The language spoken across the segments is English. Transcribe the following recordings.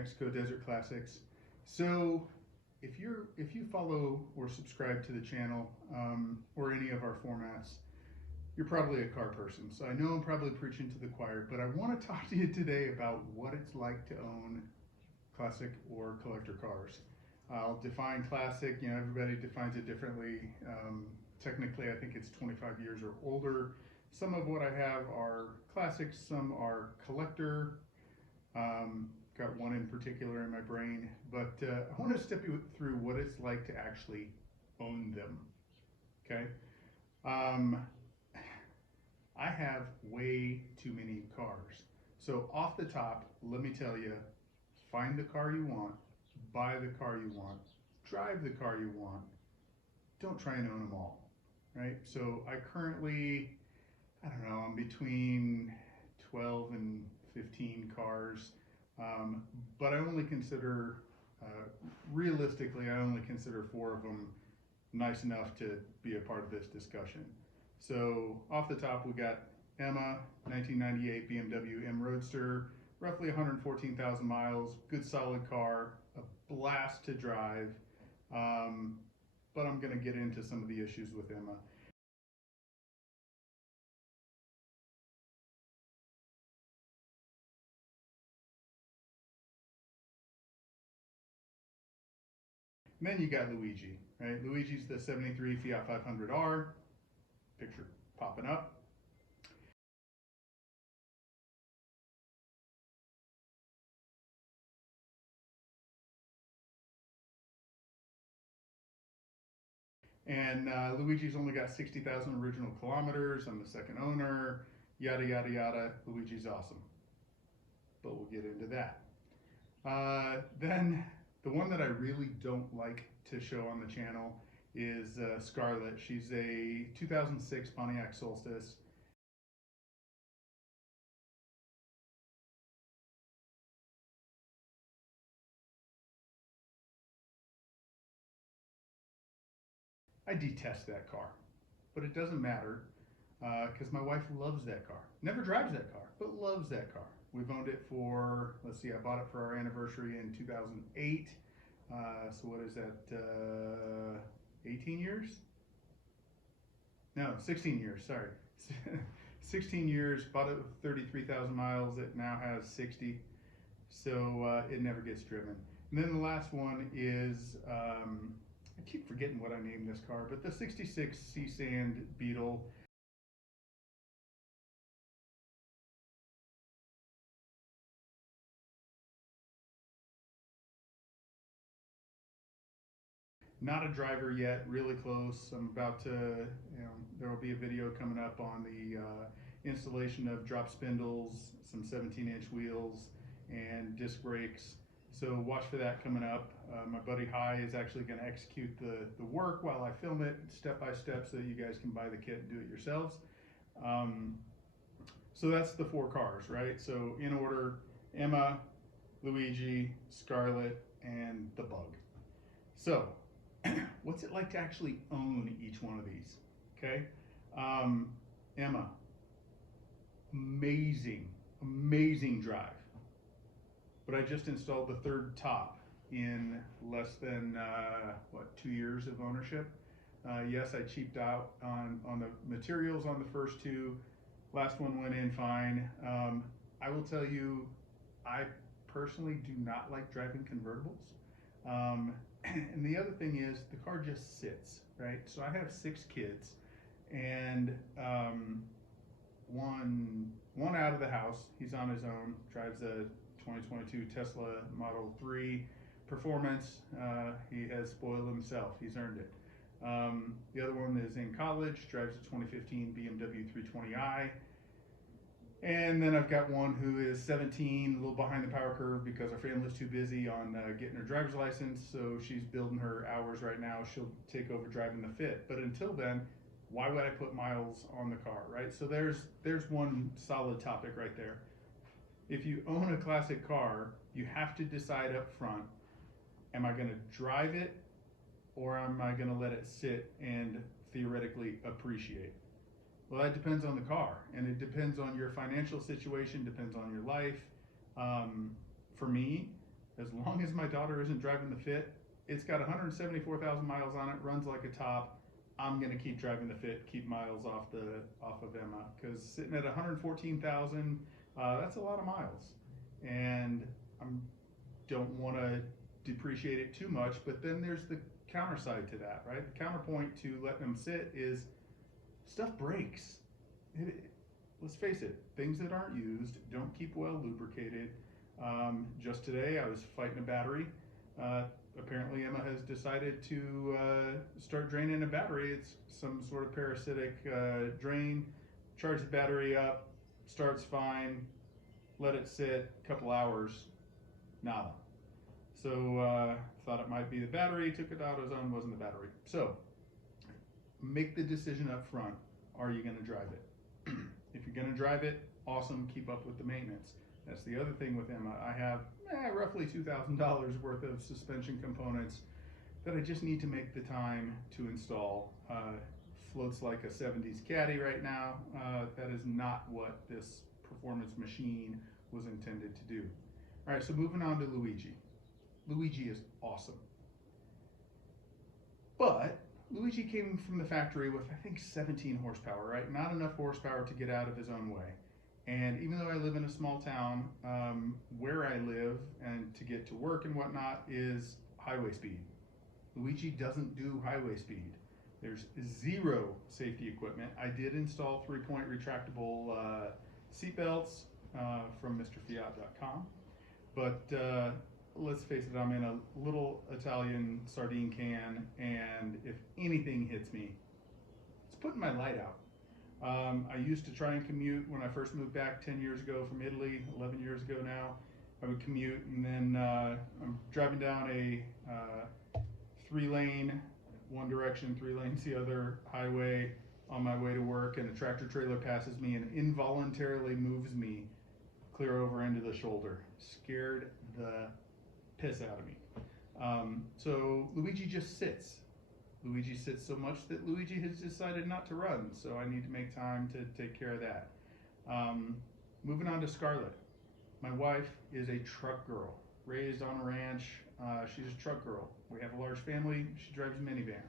Mexico Desert Classics. So if you follow or subscribe to the channel or any of our formats, you're probably a car person. So I know I'm probably preaching to the choir, but I want to talk to you today about what it's like to own classic or collector cars. I'll define classic. Everybody defines it differently. Technically, I think it's 25 years or older. Some of what I have are classics, some are collector. Got one in particular in my brain, but I want to step you through what it's like to actually own them. Okay. I have way too many cars. So off the top, let me tell you, find the car you want, buy the car you want, drive the car you want. Don't try and own them all, right? So I currently, I don't know, I'm between 12 and 15 cars, but I only consider, realistically, I only consider 4 of them nice enough to be a part of this discussion. So off the top, we got Emma, 1998 BMW M Roadster, roughly 114,000 miles, good solid car, a blast to drive, but I'm going to get into some of the issues with Emma. And then you got Luigi, right? Luigi's the 73 Fiat 500R, picture popping up. And Luigi's only got 60,000 original kilometers. I'm the second owner, yada, yada, yada. Luigi's awesome. But we'll get into that. Then the one that I really don't like to show on the channel is Scarlett. She's a 2006 Pontiac Solstice. I detest that car, but it doesn't matter because my wife loves that car. Never drives that car, but loves that car. We've owned it for, let's see, I bought it for our anniversary in 2008. So what is that, 18 years? No, 16 years, sorry. 16 years, bought it with 33,000 miles. It now has 60, so it never gets driven. And then the last one is, I keep forgetting what I named this car, but the 66 C-Sand Beetle. Not a driver yet, really close. I'm about to, there will be a video coming up on the installation of drop spindles, some 17-inch wheels, and disc brakes. So watch for that coming up. My buddy Hi is actually going to execute the work while I film it step by step so that you guys can buy the kit and do it yourselves. So that's the 4 cars, right? So in order, Emma, Luigi, Scarlett, and the Bug. So what's it like to actually own each one of these? Okay. Emma, amazing drive. But I just installed the 3rd top in less than, 2 years of ownership. Yes, I cheaped out on the materials on the first 2. Last one went in fine. I will tell you, I personally do not like driving convertibles. And the other thing is the car just sits, right? So I have 6 kids, and one out of the house, he's on his own, drives a 2022 Tesla Model 3 Performance. He has spoiled himself, he's earned it. The other one is in college, drives a 2015 BMW 320i. And then I've got one who is 17, a little behind the power curve because our family's too busy on getting her driver's license. So she's building her hours right now. She'll take over driving the Fit. But until then, why would I put miles on the car, right? So there's one solid topic right there. If you own a classic car, you have to decide up front, am I going to drive it or am I going to let it sit and theoretically appreciate? Well, that depends on the car, and it depends on your financial situation, depends on your life. For me, as long as my daughter isn't driving the Fit, it's got 174,000 miles on it, runs like a top. I'm gonna keep driving the Fit, keep miles off of Emma, because sitting at 114,000, that's a lot of miles, and I don't want to depreciate it too much. But then there's the counter side to that, right? The counterpoint to letting them sit is stuff breaks. Let's face it, things that aren't used don't keep well lubricated. Just today, I was fighting a battery. Apparently, Emma has decided to start draining a battery. It's some sort of parasitic drain. Charge the battery up, starts fine, let it sit a couple hours, nada. So thought it might be the battery, took it out, AutoZone, wasn't the battery. So make the decision up front. Are you going to drive it? If you're going to drive it, awesome, keep up with the maintenance. That's the other thing with Emma. I have roughly $2,000 worth of suspension components that I just need to make the time to install. Floats like a 70s Caddy right now. That is not what this performance machine was intended to do. All right, so moving on to Luigi. Luigi is awesome. But Luigi came from the factory with, I think, 17 horsepower, right? Not enough horsepower to get out of his own way. And even though I live in a small town, where I live and to get to work and whatnot is highway speed. Luigi doesn't do highway speed. There's zero safety equipment. I did install 3-point retractable seat belts from MrFiat.com, but let's face it, I'm in a little Italian sardine can, and if anything hits me, it's putting my light out. I used to try and commute when I first moved back 10 years ago from Italy, 11 years ago now. I would commute, and then I'm driving down a 3-lane, one direction, 3 lanes the other highway on my way to work, and a tractor trailer passes me and involuntarily moves me clear over into the shoulder. Scared the piss out of me. So Luigi just sits. Luigi sits so much that Luigi has decided not to run, so I need to make time to take care of that. Moving on to Scarlett. My wife is a truck girl, raised on a ranch. She's a truck girl. We have a large family. She drives a minivan.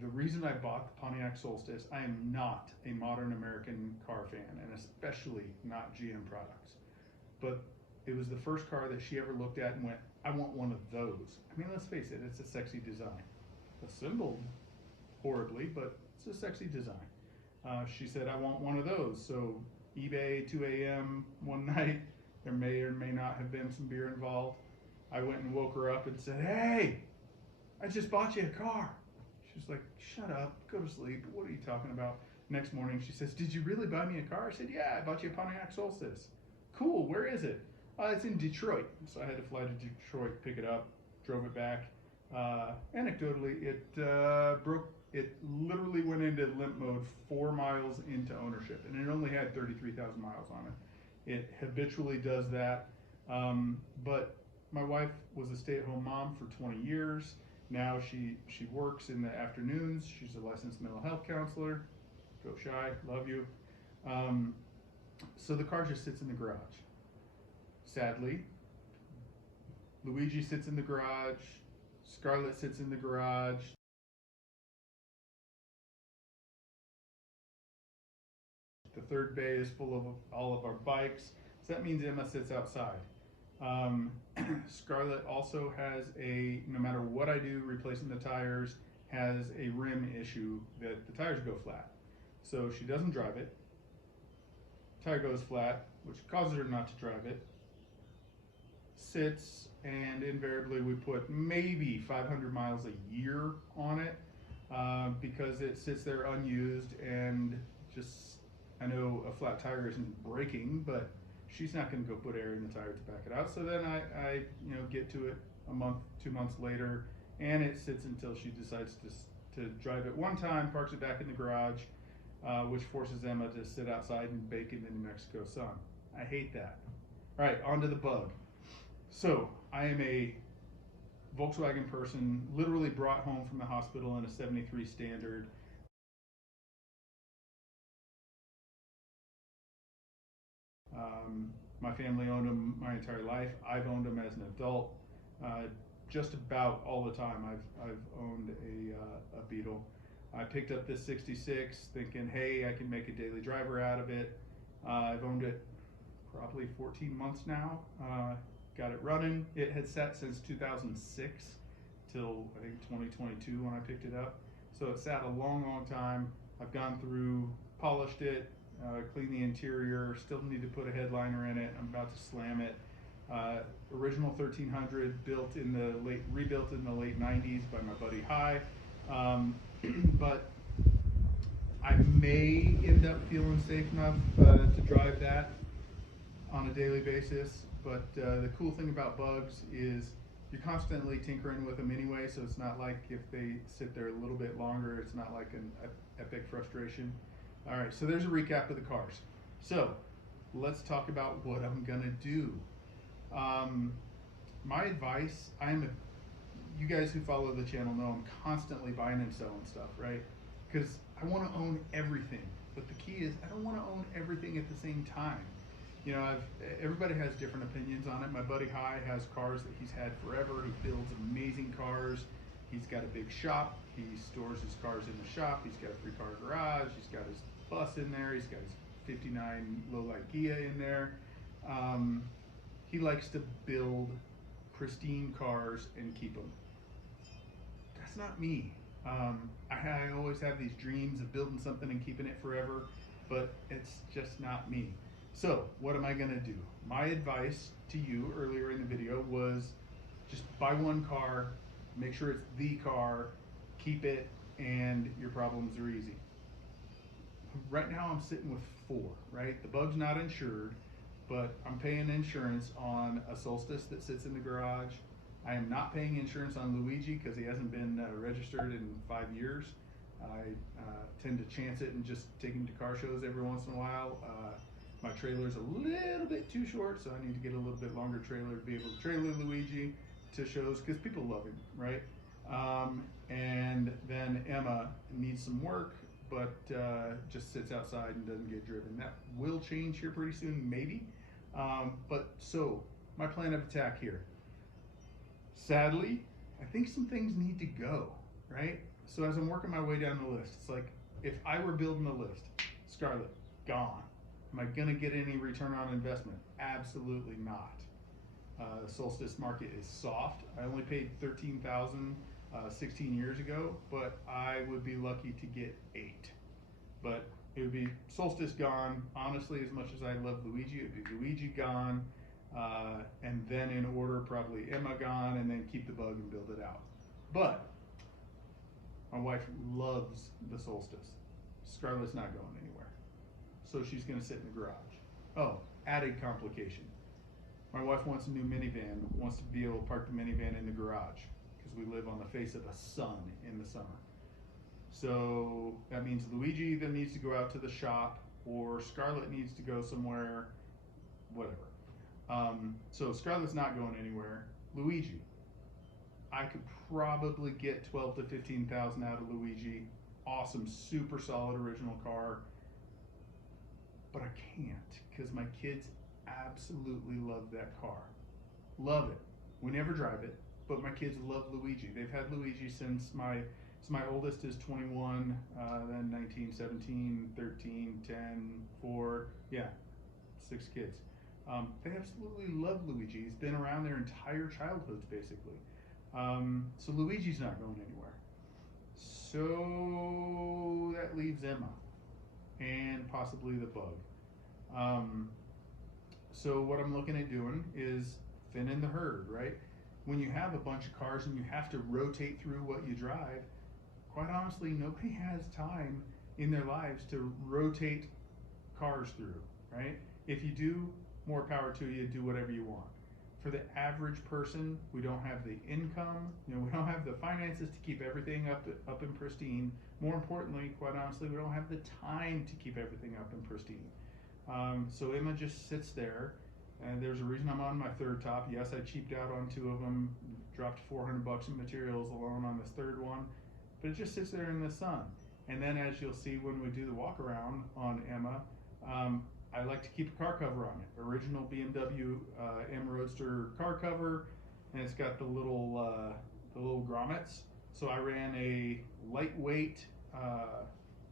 The reason I bought the Pontiac Solstice, I am not a modern American car fan, and especially not GM products. But it was the first car that she ever looked at and went, I want one of those. I mean, let's face it, it's a sexy design. Assembled horribly, but it's a sexy design. She said, I want one of those. So eBay, 2 a.m. one night, there may or may not have been some beer involved. I went and woke her up and said, hey, I just bought you a car. She's like, shut up, go to sleep. What are you talking about? Next morning, she says, did you really buy me a car? I said, yeah, I bought you a Pontiac Solstice. Cool, where is it? It's in Detroit. So I had to fly to Detroit, pick it up, drove it back. Anecdotally, it broke. It literally went into limp mode 4 miles into ownership, and it only had 33,000 miles on it. It habitually does that. But my wife was a stay-at-home mom for 20 years. Now she works in the afternoons. She's a licensed mental health counselor. Go Shy, love you. So the car just sits in the garage. Sadly, Luigi sits in the garage. Scarlett sits in the garage. The third bay is full of all of our bikes. So that means Emma sits outside. Scarlett also has no matter what I do, replacing the tires, has a rim issue that the tires go flat. So she doesn't drive it. Tire goes flat, which causes her not to drive it. Sits, and invariably we put maybe 500 miles a year on it because it sits there unused, and just, I know a flat tire isn't breaking, but she's not going to go put air in the tire to back it out. So then I get to it a month, 2 months later, and it sits until she decides to drive it one time, parks it back in the garage, which forces Emma to sit outside and bake in the New Mexico sun. I hate that. All right, on to the bug. So I am a Volkswagen person, literally brought home from the hospital in a 73 Standard. My family owned them my entire life. I've owned them as an adult. Just about all the time I've owned a Beetle. I picked up this 66 thinking, hey, I can make a daily driver out of it. I've owned it probably 14 months now. Got it running. It had sat since 2006 till I think 2022 when I picked it up. So it sat a long time. I've gone through, polished it, cleaned the interior, still need to put a headliner in it. I'm about to slam it. Original 1300, rebuilt in the late 90s by my buddy High. But I may end up feeling safe enough to drive that on a daily basis. But the cool thing about Bugs is you're constantly tinkering with them anyway, so it's not like if they sit there a little bit longer, it's not like an epic frustration. All right, so there's a recap of the cars. So let's talk about what I'm gonna do. My advice, you guys who follow the channel know I'm constantly buying and selling stuff, right? Because I want to own everything, but the key is I don't want to own everything at the same time. You know, everybody has different opinions on it. My buddy High has cars that he's had forever. He builds amazing cars. He's got a big shop. He stores his cars in the shop. He's got a 3-car garage. He's got his bus in there. He's got his 59 Lowlight Ghia in there. He likes to build pristine cars and keep them. That's not me. I always have these dreams of building something and keeping it forever, but it's just not me. So what am I gonna do? My advice to you earlier in the video was just buy one car, make sure it's the car, keep it, and your problems are easy. Right now I'm sitting with 4, right? The Bug's not insured, but I'm paying insurance on a Solstice that sits in the garage. I am not paying insurance on Luigi because he hasn't been registered in 5 years. I tend to chance it and just take him to car shows every once in a while. My trailer's a little bit too short, so I need to get a little bit longer trailer to be able to trailer Luigi to shows because people love him, right? And then Emma needs some work, but just sits outside and doesn't get driven. That will change here pretty soon, maybe. But so my plan of attack here. Sadly, I think some things need to go, right? So as I'm working my way down the list, it's like if I were building a list, Scarlett, gone. Am I gonna get any return on investment? Absolutely not. The Solstice market is soft. I only paid $13,000 16 years ago, but I would be lucky to get 8. But it would be Solstice gone. Honestly, as much as I love Luigi, it would be Luigi gone, and then in order probably Emma gone, and then keep the Bug and build it out. But my wife loves the Solstice. Scarlett's not going anywhere, so she's going to sit in the garage. Oh, added complication. My wife wants a new minivan, wants to be able to park the minivan in the garage because we live on the face of the sun in the summer. So that means Luigi either needs to go out to the shop or Scarlett needs to go somewhere, whatever. So Scarlett's not going anywhere. Luigi, I could probably get 12 to 15,000 out of Luigi. Awesome, super solid original car. But I can't because my kids absolutely love that car. Love it. We never drive it, but my kids love Luigi. They've had Luigi since my oldest is 21, then 19, 17, 13, 10, 4, yeah, 6 kids. They absolutely love Luigi. He's been around their entire childhoods, basically. So Luigi's not going anywhere. So that leaves Emma and possibly the Bug. So what I'm looking at doing is thinning the herd, right? When you have a bunch of cars and you have to rotate through what you drive, quite honestly, nobody has time in their lives to rotate cars through, right? If you do, more power to you, do whatever you want. For the average person, we don't have the income, we don't have the finances to keep everything up and pristine. More importantly, quite honestly, we don't have the time to keep everything up and pristine. So Emma just sits there, and there's a reason I'm on my 3rd top. Yes, I cheaped out on 2 of them, dropped $400 in materials alone on this 3rd one, but it just sits there in the sun. And then as you'll see when we do the walk around on Emma, I like to keep a car cover on it. Original BMW M Roadster car cover, and it's got the little grommets. So I ran a lightweight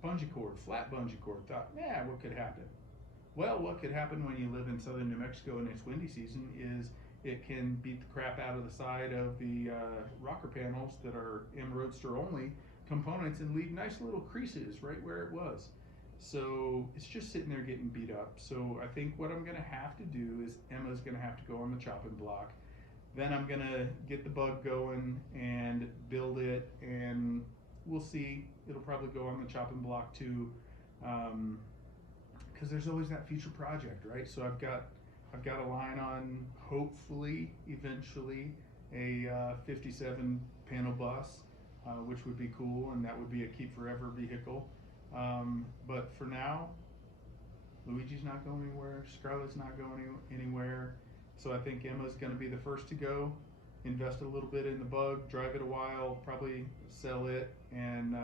bungee cord, flat bungee cord. Thought, yeah, what could happen? Well, what could happen when you live in southern New Mexico and it's windy season is it can beat the crap out of the side of the rocker panels that are M Roadster only components and leave nice little creases right where it was. So it's just sitting there getting beat up. So I think what I'm gonna have to do is Emma's gonna have to go on the chopping block. Then I'm gonna get the bug going and build it, and we'll see. It'll probably go on the chopping block too, because there's always that future project, right? So I've got a line on, hopefully, eventually, a 57 panel bus, which would be cool, and that would be a keep forever vehicle. But for now, Luigi's not going anywhere, Scarlett's not going anywhere, so I think Emma's going to be the first to go, invest a little bit in the bug, drive it a while, probably sell it, and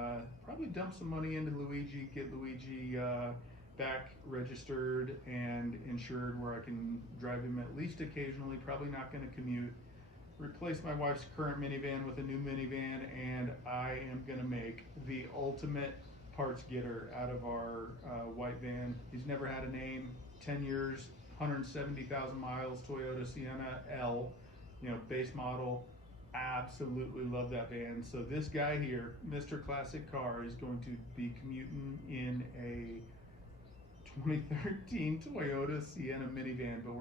probably dump some money into Luigi, get Luigi back registered and insured where I can drive him at least occasionally, probably not going to commute, replace my wife's current minivan with a new minivan, and I am going to make the ultimate parts getter out of our white van. He's never had a name, 10 years, 170,000 miles, Toyota Sienna L, base model. Absolutely love that van. So this guy here, Mr. Classic Car, is going to be commuting in a 2013 Toyota Sienna minivan, but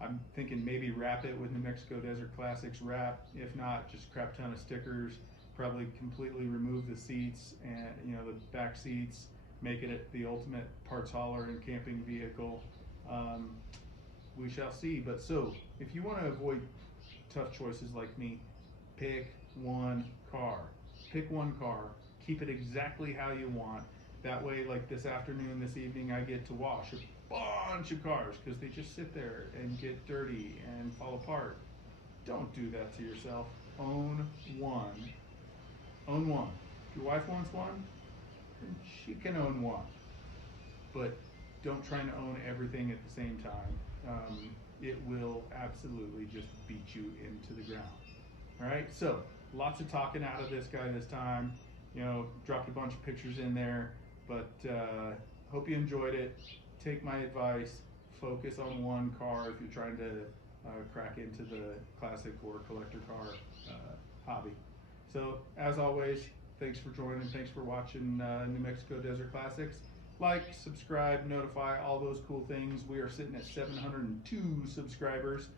I'm thinking maybe wrap it with New Mexico Desert Classics wrap. If not, just crap ton of stickers. Probably completely remove the seats and the back seats, make it the ultimate parts hauler and camping vehicle. We shall see. But so if you want to avoid tough choices like me, pick one car. Pick one car. Keep it exactly how you want. That way, like this afternoon, this evening, I get to wash a bunch of cars because they just sit there and get dirty and fall apart. Don't do that to yourself. Own one. Own one. If your wife wants one, then she can own one. But don't try to own everything at the same time. It will absolutely just beat you into the ground. All right, so lots of talking out of this guy this time. Dropped a bunch of pictures in there, but hope you enjoyed it. Take my advice. Focus on one car if you're trying to crack into the classic or collector car hobby. So, as always, thanks for joining. Thanks for watching New Mexico Desert Classics. Like, subscribe, notify, all those cool things. We are sitting at 702 subscribers,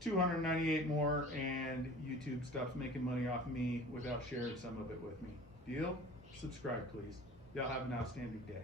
298 more, and YouTube stops making money off me without sharing some of it with me. Deal? Subscribe, please. Y'all have an outstanding day.